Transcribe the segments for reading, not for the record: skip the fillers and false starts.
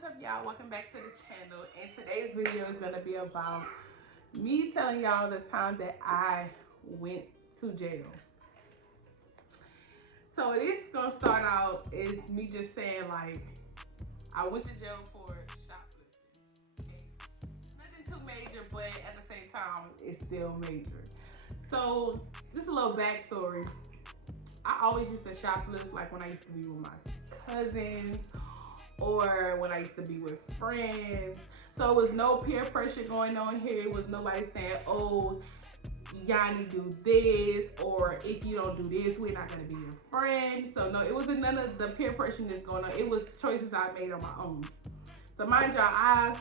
What's up, y'all? Welcome back to the channel, and today's video is going to be about me telling y'all the time that I went to jail. So this is going to start out is me just saying, like, I went to jail for shoplifting. Okay? It's nothing too major, but at the same time it's still major. So just a little backstory. I always used to shoplift, like when I used to be with my cousins or when I used to be with friends. So it was no peer pressure going on here. It was nobody saying, oh, Yanni do this, or if you don't do this, we're not gonna be your friends. So no, it wasn't none of the peer pressure that's going on. It was choices I made on my own. So mind y'all, I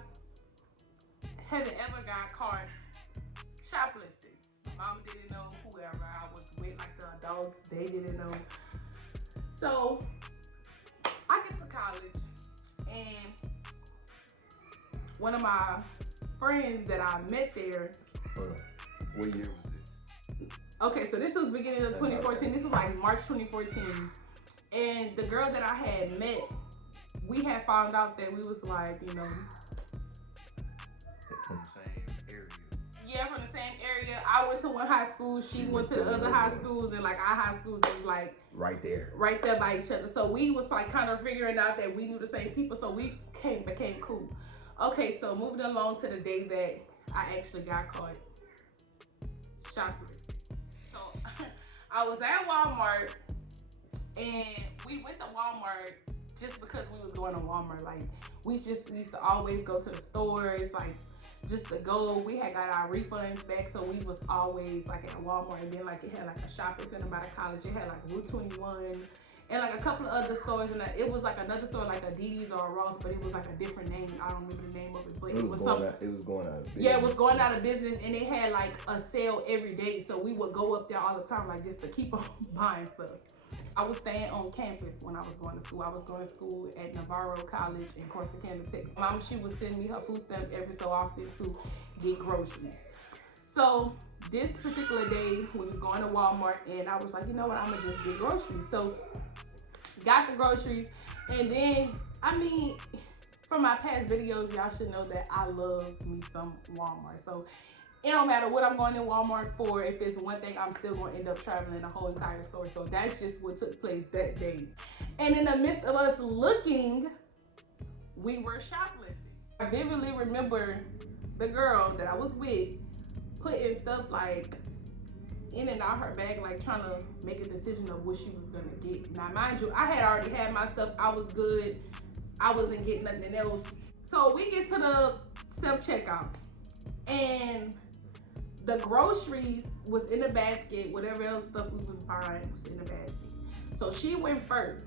haven't ever got caught shoplifting. My mom didn't know, whoever I was with, like the adults, they didn't know. So I get to college, and one of my friends that I met there. What year was this? Okay, so this was beginning of 2014. This was like March 2014. And the girl that I had met, we had found out that we was like, you know, From the same area. yeah, from the same area. I went to one high school, she went to the other high schools, and like our high schools was like right there by each other. So we was like kind of figuring out that we knew the same people, so we became cool. Okay, so moving along to the day that I actually got caught shoplifting. So I was at Walmart, and we went to Walmart just because we was going to Walmart. Like, we just used to always go to the stores, like just to go. We had got our refunds back, so we was always like at Walmart. And then like it had like a shopping center by the college. It had like Route 21 and like a couple of other stores, and it was like another store like a D's or a Ross, but it was like a different name. I don't remember the name of it, but it was something. It was going out of business. Yeah, it was going out of business, and they had like a sale every day, so we would go up there all the time, like just to keep on buying stuff. I was staying on campus when I was going to school. I was going to school at Navarro College in Corsicana, Texas. Mom, she would send me her food stamps every so often to get groceries. So this particular day, we was going to Walmart, and I was like, you know what, I'm gonna just get groceries. So got the groceries, and then, I mean, from my past videos, y'all should know that I love me some Walmart. So it don't matter what I'm going to Walmart for. If it's one thing, I'm still going to end up traveling the whole entire store. So that's just what took place that day. And in the midst of us looking, we were shoplifting. I vividly remember the girl that I was with putting stuff like in and out her bag, like trying to make a decision of what she was gonna get. Now mind you, I had already had my stuff. I was good. I wasn't getting nothing else. So we get to the self-checkout, and the groceries was in the basket. Whatever else stuff we was buying was in the basket. So she went first,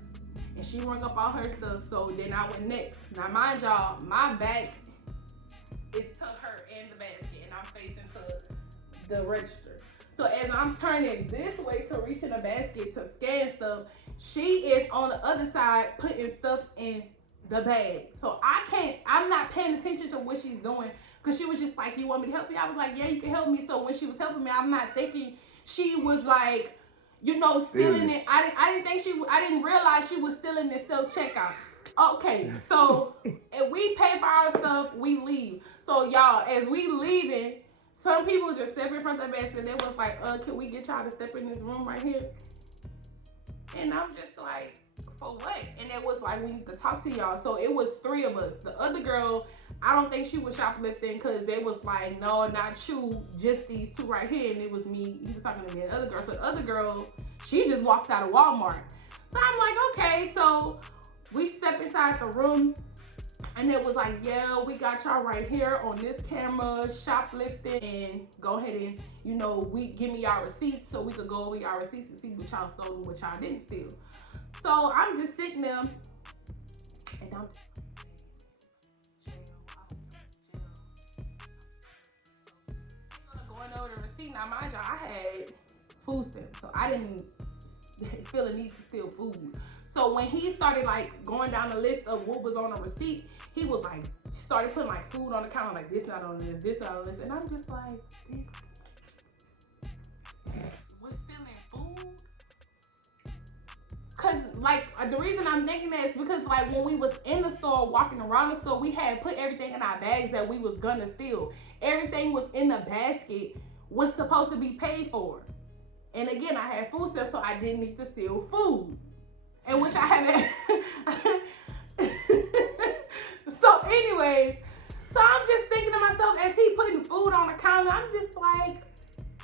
and she rung up all her stuff. So then I went next. Now mind y'all, my bag is to her in the basket, and I'm facing to the register. So as I'm turning this way to reach in the basket to scan stuff, she is on the other side putting stuff in the bag. So I'm not paying attention to what she's doing, because she was just like, you want me to help you? I was like, yeah, you can help me. So when she was helping me, I'm not thinking she was like, you know, stealing it. I didn't realize she was stealing the self-checkout. Okay, so if we pay for our stuff, we leave. So y'all, as we leaving, some people just step in front of the basket. They was like, can we get y'all to step in this room right here? And I'm just like, for what? And it was like, we need to talk to y'all. So it was 3 of us. The other girl, I don't think she was shoplifting, because they was like, no, not you, just these 2 right here. And it was me. He was talking to me and the other girl. So the other girl, she just walked out of Walmart. So I'm like, okay. So we step inside the room, and it was like, yeah, we got y'all right here on this camera shoplifting, and go ahead and, you know, give me y'all receipts so we could go over y'all receipts and see what y'all stole and what y'all didn't steal. So I'm just sitting there, and I'm going over the receipt. Now mind y'all, I had food stamps, so I didn't feel a need to steal food. So when he started like going down the list of what was on the receipt, he was like, started putting like food on the counter, like this not on this not on this. And I'm just like, this was stealing food? Cause like the reason I'm thinking that is because like when we was in the store, walking around the store, we had put everything in our bags that we was gonna steal. Everything was in the basket, was supposed to be paid for. And again, I had food stamps, so I didn't need to steal food. And which I haven't. So anyways, so I'm just thinking to myself, as he putting food on the counter, I'm just like,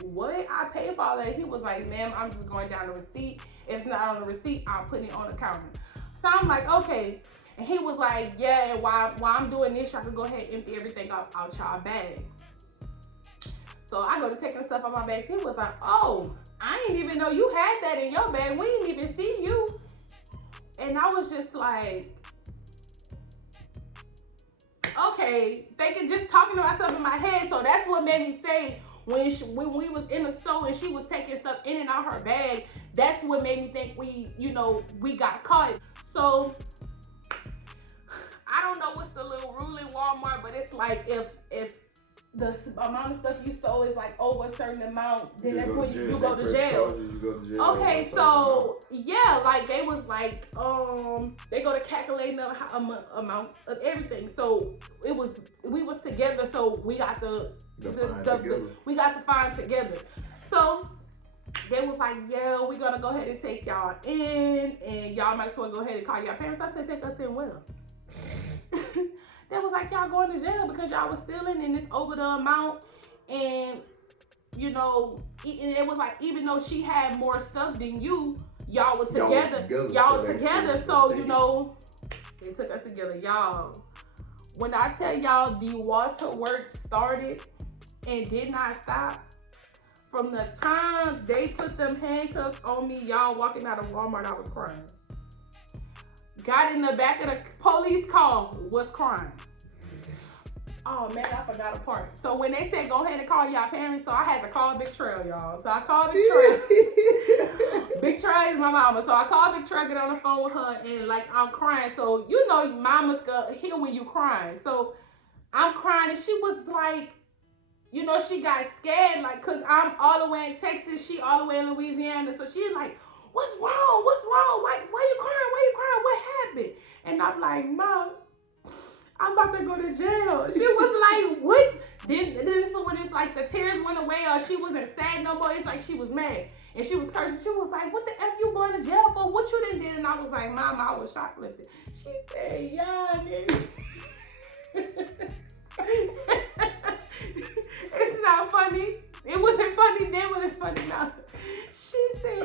what? I paid for all that. He was like, ma'am, I'm just going down the receipt. If it's not on the receipt, I'm putting it on the counter. So I'm like, okay. And he was like, yeah, and while I'm doing this, y'all can go ahead and empty everything out y'all bags. So I go to taking the stuff out my bags. He was like, oh, I didn't even know you had that in your bag. We didn't even see you. And I was just like, okay, thinking, just talking to myself in my head. So that's what made me say, when we was in the store and she was taking stuff in and out her bag, that's what made me think we got caught. So I don't know what's the little rule in Walmart, but it's like if the amount of stuff you stole is like over a certain amount, then that's when you go to jail. Okay, so yeah, like they was like, they go to calculating the amount of everything. So we was together, so we got we got the fine together. So they was like, yeah, we're gonna go ahead and take y'all in, and y'all might as well go ahead and call y'all parents. I said, take us in with them. They was like, y'all going to jail because y'all was stealing and it's over the amount. And, you know, and it was like, even though she had more stuff than you, y'all were together. Y'all were together. So, you know, they took us together. Y'all, when I tell y'all the waterworks started and did not stop, from the time they put them handcuffs on me, y'all walking out of Walmart, I was crying. Got in the back of the police car, was crying. Oh man, I forgot a part. So when they said go ahead and call y'all parents, so I had to call Big Trail, y'all. So I called Big Trail. Big Trail is my mama. So I called Big Trail, get on the phone with her, and like I'm crying. So you know mama's gonna hear when you crying. So I'm crying, and she was like, you know, she got scared, like, cause I'm all the way in Texas, she all the way in Louisiana. So she's like, what's wrong? What's wrong? Why you crying? Why you crying? What happened? And I'm like, Mom, I'm about to go to jail. She was like, what? Then so when it's like the tears went away or she wasn't sad no more, it's like she was mad. And she was cursing. She was like, what the F you going to jail for? What you done did? And I was like, Mom, I was shoplifting. She said, yeah, nigga. It's not funny. It wasn't funny then, but it's funny now. She said,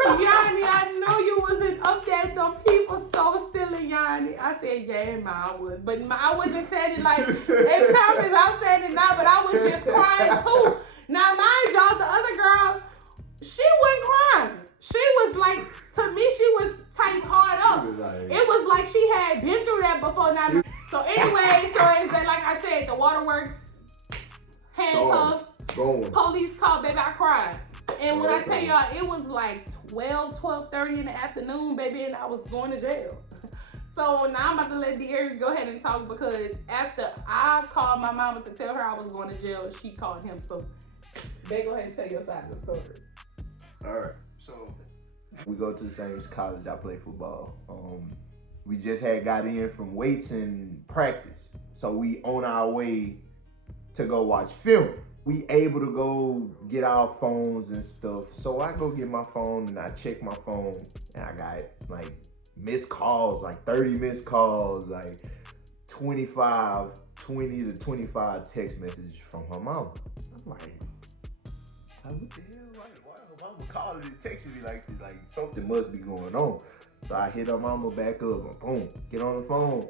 Yanni, I know you wasn't up there. Them people so stealing, Yanni. I said, yeah, Ma, I was. But I wasn't saying it like, as calm as I'm saying it now, but I was just crying too. Now, mind y'all, the other girl, she wasn't crying. She was like, to me, she was tight hard up. It was like she had been through that before. Now, so anyway, so it's that, like I said, the waterworks, handcuffs, police call, baby, I cried. And when I tell y'all, it was like 12:30 in the afternoon, baby, and I was going to jail. So now I'm about to let De'Aries go ahead and talk, because after I called my mama to tell her I was going to jail, she called him. So they go ahead and tell your side of the story. All right. So we go to the same college. I play football. We just had got in from weights and practice. So we on our way to go watch film. We able to go get our phones and stuff. So I go get my phone and I check my phone and I got like missed calls, like 30 missed calls, like 20 to 25 text messages from her mama. I'm like, what the hell? Why her mama calling and texting me like this? Like something must be going on. So I hit her mama back up and boom, get on the phone.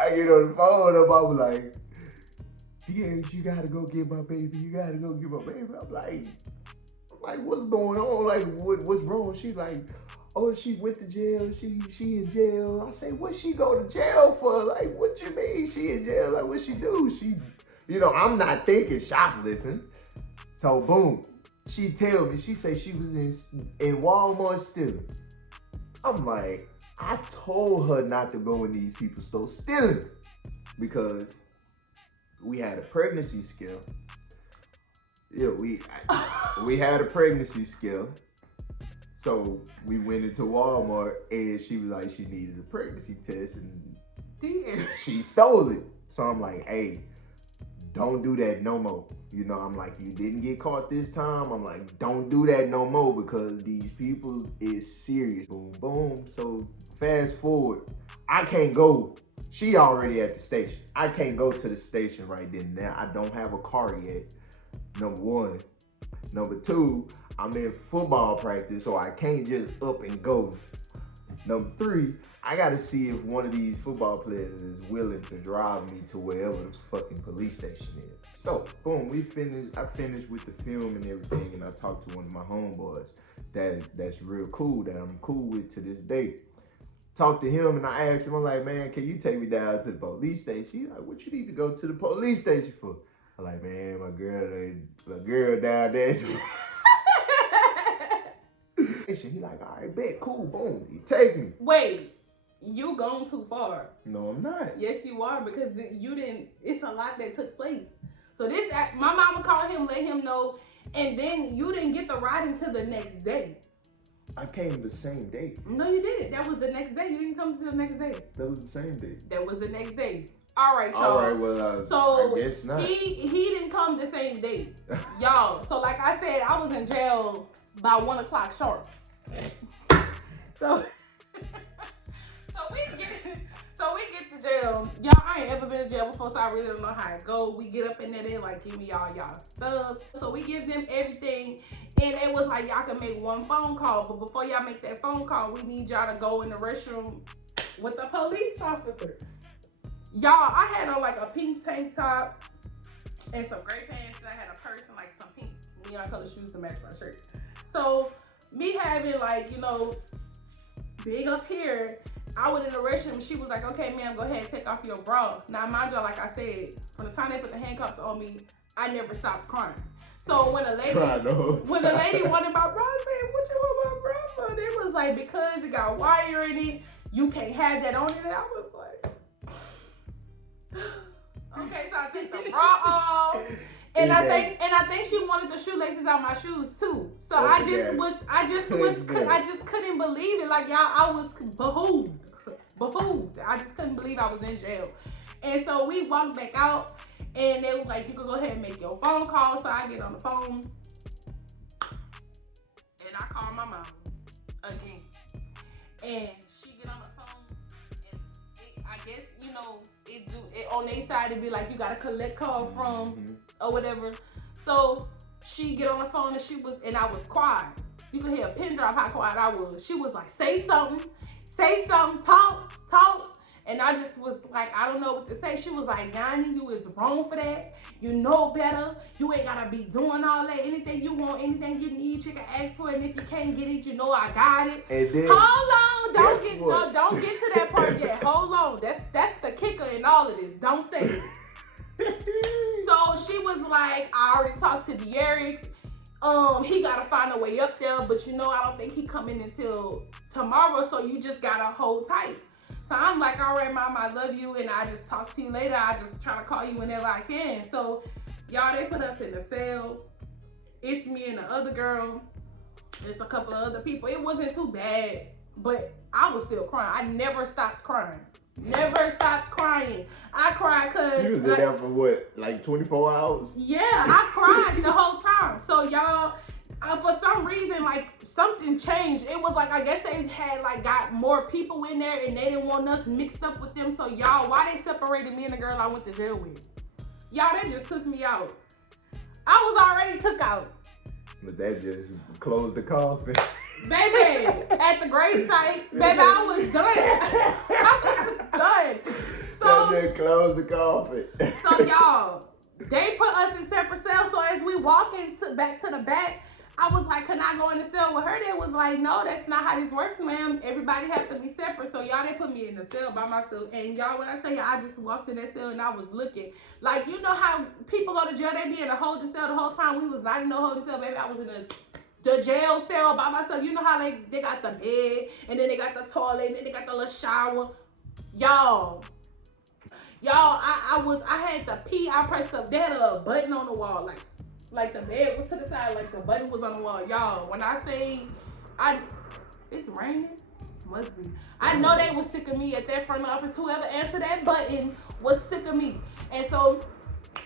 I get on the phone, her mama like, De'Aries, you gotta go get my baby. You gotta go get my baby. I'm like, what's going on? Like, what's wrong? She's like, oh, she went to jail. She in jail. I say, what she go to jail for? Like, what you mean she in jail? Like, what she do? She, you know, I'm not thinking shoplifting. So boom, she tell me, she say she was in Walmart stealing. I'm like, I told her not to go in these people's stores stealing, because we had a pregnancy scare Yeah, we had a pregnancy scare. So we went into Walmart and she was like, she needed a pregnancy test and she stole it. So I'm like, hey, don't do that no more. You know, I'm like, you didn't get caught this time. I'm like, don't do that no more because these people is serious. Boom, boom. So fast forward, I can't go. She already at the station. I can't go to the station right then and there. I don't have a car yet, number one. Number two, I'm in football practice, so I can't just up and go. Number three, I gotta see if one of these football players is willing to drive me to wherever the fucking police station is. So, boom, I finished with the film and everything, and I talked to one of my homeboys that's real cool, that I'm cool with to this day. Talked to him and I asked him, I'm like, man, can you take me down to the police station? He's like, what you need to go to the police station for? I'm like, man, my girl down there. He like, all right, bet, cool, boom, you take me. Wait, you gone too far. No, I'm not. Yes, you are, because you didn't, it's a lot that took place. So this, my mama called him, let him know, and then you didn't get the ride until the next day. I came the same day. No, you didn't. That was the next day. You didn't come to the next day. That was the same day. That was the next day. All right, y'all. All right, well, so I guess not. He didn't come the same day, y'all. So like I said, I was in jail by 1 o'clock sharp. So we get to jail. Y'all, I ain't ever been to jail before, so I really don't know how it go. We get up in there, they like, give me all y'all stuff. So we give them everything, and it was like, y'all can make one phone call, but before y'all make that phone call, we need y'all to go in the restroom with the police officer. Y'all, I had on like a pink tank top and some gray pants, and I had a purse and like some pink neon color shoes to match my shirt. So me having like, you know, big up here, I went in the restroom. She was like, okay, ma'am, go ahead and take off your bra. Now, mind you, like I said, from the time they put the handcuffs on me, I never stopped crying. So when a lady wanted my bra, I said, what you want my bra for? They was like, because it got wire in it, you can't have that on it. And I was like, okay, so I took the bra off. And I think she wanted the shoelaces out my shoes too. So I just couldn't believe it. Like, y'all, I was behooved. I just couldn't believe I was in jail. And so we walked back out, and they was like, you can go ahead and make your phone call. So I get on the phone, and I call my mom again. And she get on the phone, and I guess, you know, it on their side, it'd be like, you got a collect call from or whatever. So she get on the phone, and I was quiet. You could hear a pin drop how quiet I was. She was like, say something, talk. And I just was like, I don't know what to say. She was like, Yanni, you is wrong for that. You know better. You ain't gotta be doing all that. Anything you want, anything you need, you can ask for it. And if you can't get it, you know I got it. And then, hold on, don't get to that part yet. Hold on, that's the kicker in all of this. Don't say it. So she was like, I already talked to De'Eric. He gotta find a way up there, but you know, I don't think he coming until tomorrow. So you just gotta hold tight. So I'm like, all right, mom, I love you, and I just talk to you later. I just try to call you whenever I can. So, y'all, they put us in the cell. It's me and the other girl. There's a couple of other people. It wasn't too bad, but I was still crying. I never stopped crying. I cried because... You was in there for what, like 24 hours? Yeah, I cried the whole time. So, y'all, for some reason, like, something changed. It was like, I guess they had like got more people in there and they didn't want us mixed up with them. So y'all, why they separated me and the girl I went to jail with? Y'all, they just took me out. I was already took out. But that just closed the coffin. Baby, at the gravesite, baby, I was done. So that just closed the coffin. So y'all, they put us in separate cells. So as we walk back to the back, I was like, can I go in the cell with her? They was like, no, that's not how this works, ma'am. Everybody has to be separate. So y'all, they put me in the cell by myself. And y'all, when I tell you, I just walked in that cell and I was looking. Like, you know how people go to jail, they be in a holding cell the whole time. We was not in no holding cell, baby. I was in the jail cell by myself. You know how they got the bed, and then they got the toilet, and then they got the little shower. Y'all, I had to pee. I pressed up. They had a little button on the wall, like, like the bed was to the side, like the button was on the wall. Y'all, when I say it's raining, must be. I know they was sick of me at that front office. Whoever answered that button was sick of me. And so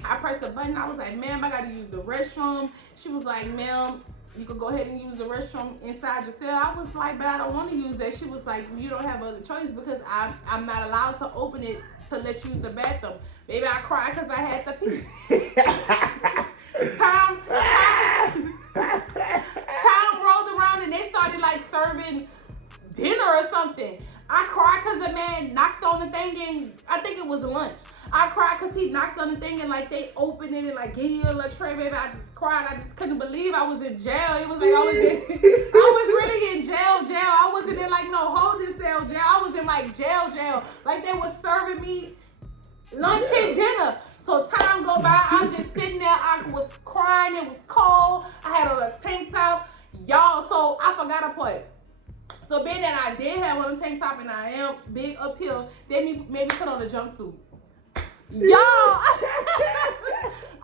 I pressed the button. I was like, ma'am, I gotta use the restroom. She was like, ma'am, you could go ahead and use the restroom inside your cell. I was like, but I don't want to use that. She was like, you don't have other choice because I'm not allowed to open it to let you use the bathroom. Baby, I cried because I had to pee. Time rolled around and they started like serving dinner or something. I cried because the man knocked on the thing and I think it was lunch. I cried because he knocked on the thing and like they opened it and like gave you a little tray, baby. I just cried. I just couldn't believe I was in jail. It was like I was really in jail. I wasn't in like no holding cell jail. I was in like jail. Like they was serving me lunch and dinner. So time go by, I'm just sitting there. I was crying. It was cold. I had on a tank top, y'all. So I forgot a point. So being that I did have on a tank top and I am big uphill, they maybe put on a jumpsuit. Y'all, I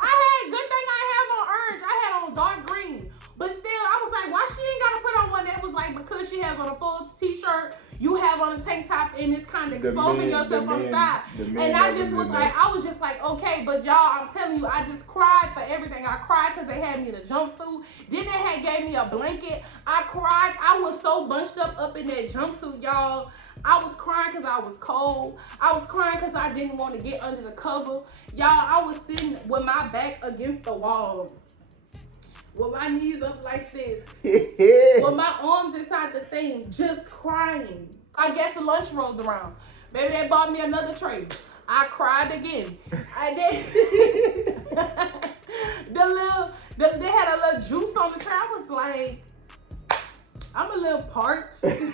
had good thing I have on orange. I had on dark green. But still, I was like, why she ain't got to put on one that was like, because she has on a full t-shirt, you have on a tank top and it's kind of exposing yourself on the side. And I just was like, I was just like, okay, but y'all, I'm telling you, I just cried for everything. I cried because they had me in a jumpsuit. Then they had gave me a blanket. I cried. I was so bunched up in that jumpsuit, y'all. I was crying because I was cold. I was crying because I didn't want to get under the cover. Y'all, I was sitting with my back against the wall, with my knees up like this, with my arms inside the thing, just crying. I guess the lunch rolled around. Baby, they bought me another tray. I cried again. They had a little juice on the tray. I was like, I'm a little parched. I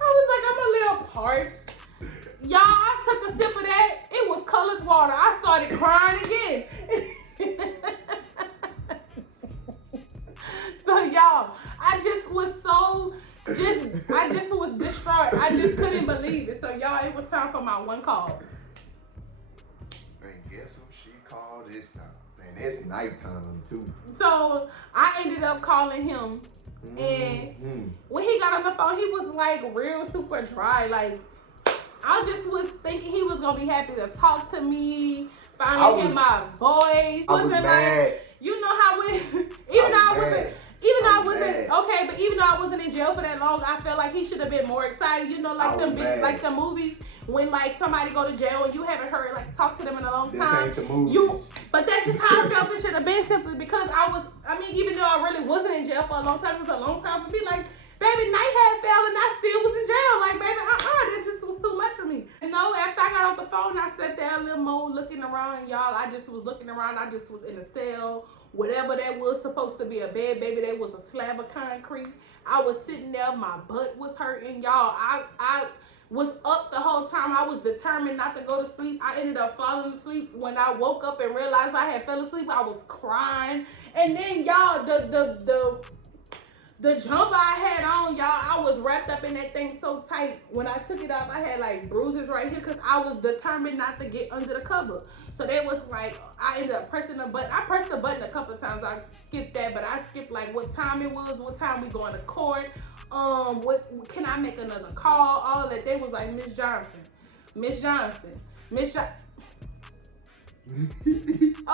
was like, I'm a little parched. Y'all, I took a sip of that. It was colored water. I started crying again. So y'all, I just was distraught. I just couldn't believe it. So y'all, it was time for my one call. Man, guess who she called this time? Man, it's nighttime too. So I ended up calling him, and when he got on the phone, he was like real super dry. Like I just was thinking he was gonna be happy to talk to me. Finally hear my voice. I was mad. Like, you know how I wasn't okay, but even though I wasn't in jail for that long, I felt like he should have been more excited. You know, like the movies when like somebody go to jail and you haven't heard like talk to them in a long time. Ain't the movies. But that's just how I felt it should have been, simply because even though I really wasn't in jail for a long time, it was a long time for me. Like, baby, night had fell and I still was in jail. Like, baby, that just was too much for me. And no, after I got off the phone, I sat there a little more looking around, y'all. I just was looking around. I just was in a cell. Whatever that was supposed to be a bed, baby, that was a slab of concrete. I was sitting there. My butt was hurting, y'all. I was up the whole time. I was determined not to go to sleep. I ended up falling asleep. When I woke up and realized I had fell asleep, I was crying. And then, y'all, the jumper I had on, y'all, I was wrapped up in that thing so tight. When I took it off, I had like bruises right here because I was determined not to get under the cover. So they was like, I ended up pressing the button. I pressed the button a couple of times. I skipped that, but I skipped like what time it was, what time we going to court, what can I make another call, all that. They was like, Miss Johnson.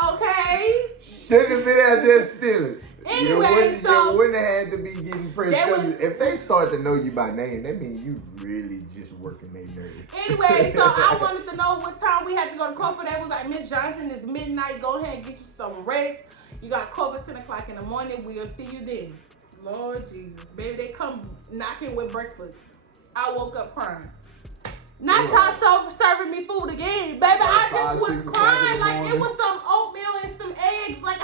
Okay. Shouldn't have been out there stealing. Anyway, you wouldn't have had to be getting pressed. If they start to know you by name, that means you really just working their nerves. Anyway, so I wanted to know what time we had to go to court for. That was like, Miss Johnson, it's midnight. Go ahead and get you some rest. You got court at 10 o'clock in the morning. We'll see you then. Lord Jesus. Baby, they come knocking with breakfast. I woke up crying. Not y'all serving me food again. Baby, I just was crying. Like, it was some oatmeal and some eggs. Like,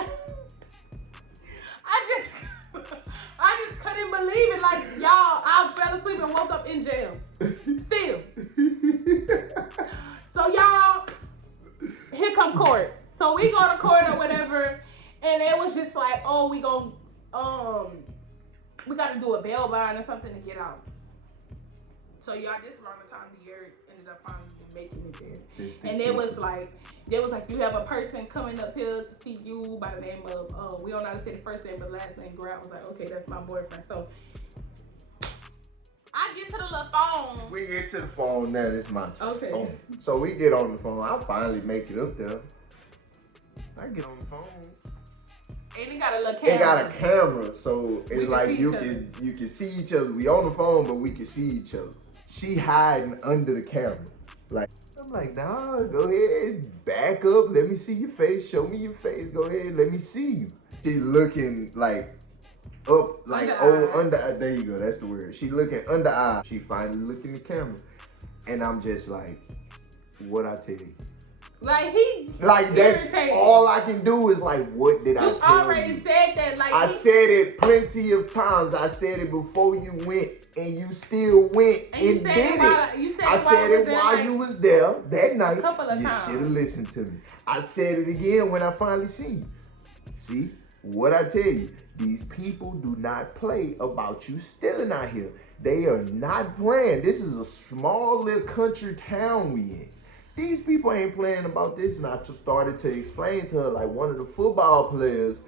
I just couldn't believe it. Like, y'all, I fell asleep and woke up in jail. Still. So, y'all, here come court. So, we go to court or whatever, and it was just like, oh, we got to do a bail bond or something to get out. So, y'all, this around the time the Yerks ended up finally making it there. And it was like, They was like, you have a person coming up here to see you by the name of, we don't know how to say the first name, but last name Grant. I was like, okay, that's my boyfriend. So I get to the little phone. We get to the phone now. This is my Okay. phone. So we get on the phone. I finally make it up there. I get on the phone. And it got a little camera. It got a camera, so We it's can like see you each other. can see each other. We on the phone, but we can see each other. She hiding under the camera. Like, I'm like, nah, go ahead, back up, let me see your face, show me your face, go ahead, let me see you. She looking like up, like under, there you go, that's the word. She looking under eye. She finally look in the camera, and I'm just like, what I tell you? Like he Like that's irritated. all I can do is like, what did I You tell already you? said that. Like I said it plenty of times. I said it before you went, and you still went and you and said did it while it. you said I it while said I it was there, while like, you was there that night. couple of you times. should have listened to me. I said it again when I finally seen you. See what I tell you? These people do not play about you stealing out here. They are not playing. This is a small little country town we in. These people ain't playing about this, and I just started to explain to her like one of the football players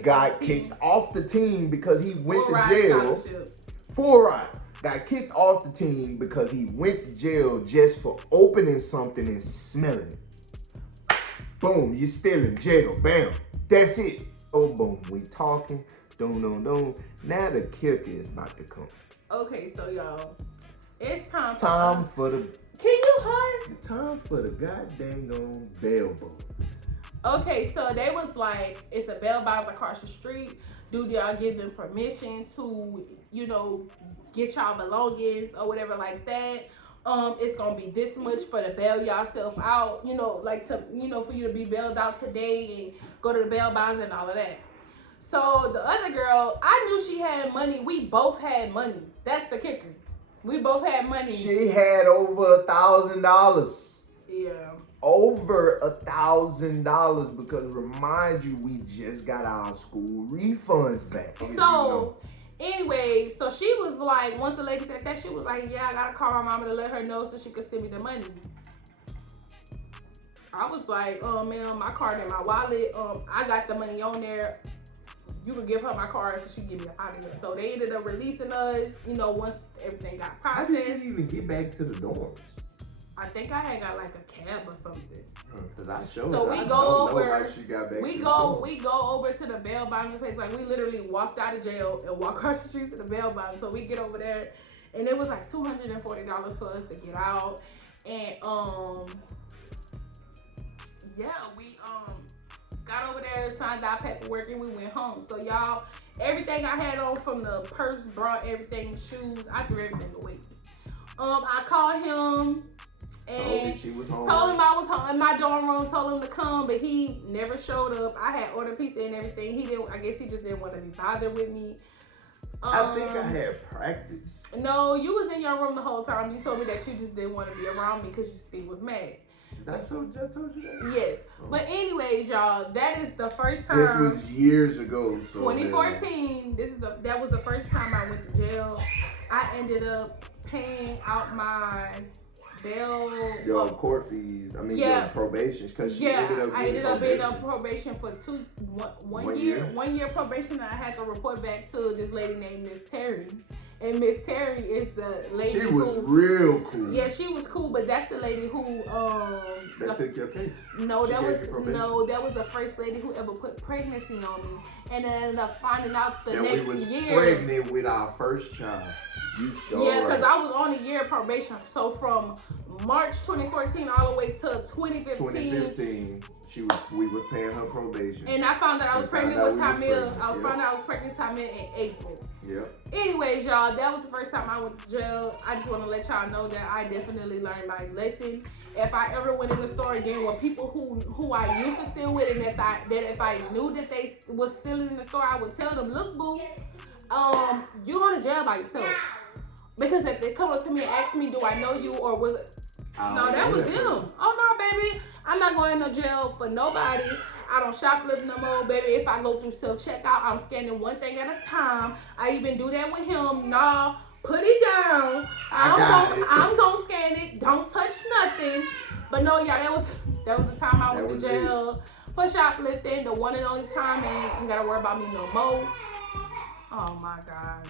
got kicked off the team because he went to jail. Full ride. Got kicked off the team because he went to jail just for opening something and smelling it. Boom, you stealing, jail, bam. That's it. Oh, boom, we talking. Don't. Now the kicker is about to come. Okay, so y'all, it's time For the Can you hush? time for the goddamn on bail boys. Okay, so they was like, it's a bail bonds across the street. Do y'all give them permission to, get y'all belongings or whatever like that? It's gonna be this much for to bail yourself out, for you to be bailed out today and go to the bail bonds and all of that. So the other girl, I knew she had money. We both had money. That's the kicker. We both had money. She had over $1,000. Yeah. Over $1,000 because remind you, we just got our school refunds back. So, anyway, so she was like, once the lady said that, she was like, yeah, I gotta call my mama to let her know so she could send me the money. I was like, ma'am, my card and my wallet, I got the money on there. You could give her my card so she can get me out of here. So they ended up releasing us, once everything got How processed. did you even get back to the dorms? I think I had got like a cab or something. Cause I showed. So I we don't go know over. how she got back We to go the over to the bail bonding place. Like we literally walked out of jail and walked across the street to the bail bond. So we get over there, and it was like $240 for us to get out. And we got over there, signed our paperwork, and we went home. So y'all, everything I had on from the purse, brought everything, shoes, I threw everything away. I called him. And she was home. told him I was home in my dorm room, told him to come, but he never showed up. I had ordered pizza and everything. I guess he just didn't want to be bothered with me. I think I had practice. No, you was in your room the whole time. You told me that you just didn't want to be around me because you still was mad. I told you that? Yes. But anyways, y'all, that is the first time. This was years ago. So 2014. That was the first time I went to jail. I ended up paying out my bail. Your court fees. Your probation. Because she ended up I getting ended up being on probation. probation for one year. year. 1 year probation, and I had to report back to this lady named Miss Terry. And Miss Terry is the lady She was real cool. Yeah, she was cool, but that's the lady who that took your case. No, She that gave was you probation? No, that was the first lady who ever put pregnancy on me. And then I ended up finding out the And next we was year. pregnant with our first child. You sure? Yeah, because I was on a year of probation. So from March 2014 all the way to 2015. We was paying her probation. And I found out I was pregnant with Tamil. I pregnant, found out I was pregnant with Tamil in April. Yep. Anyways, y'all, that was the first time I went to jail. I just want to let y'all know that I definitely learned my lesson. If I ever went in the store again with people who I used to steal with, and if I knew that they was stealing in the store, I would tell them, look, boo, you going to jail by yourself. Because if they come up to me and ask me, do I know you, or was it? No, that was them. Oh, no, baby. I'm not going to jail for nobody. I don't shoplift no more, baby. If I go through self-checkout, I'm scanning one thing at a time. I even do that with him. Nah, Put it down. I'm gonna scan it. Don't touch nothing. But no, y'all, that was the time I went to jail for shoplifting. The one and only time, and you gotta worry about me no more. Oh my God.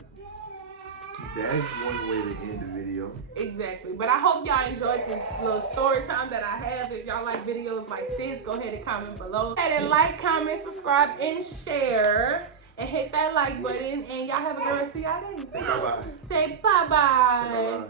That's one way to end the video. Exactly. But I hope y'all enjoyed this little story time that I have. If y'all like videos like this, go ahead and comment below. Go ahead and like, comment, subscribe, and share. And hit that like button. And y'all have a good rest of y'all day. Say bye-bye. Say bye-bye. Say bye-bye.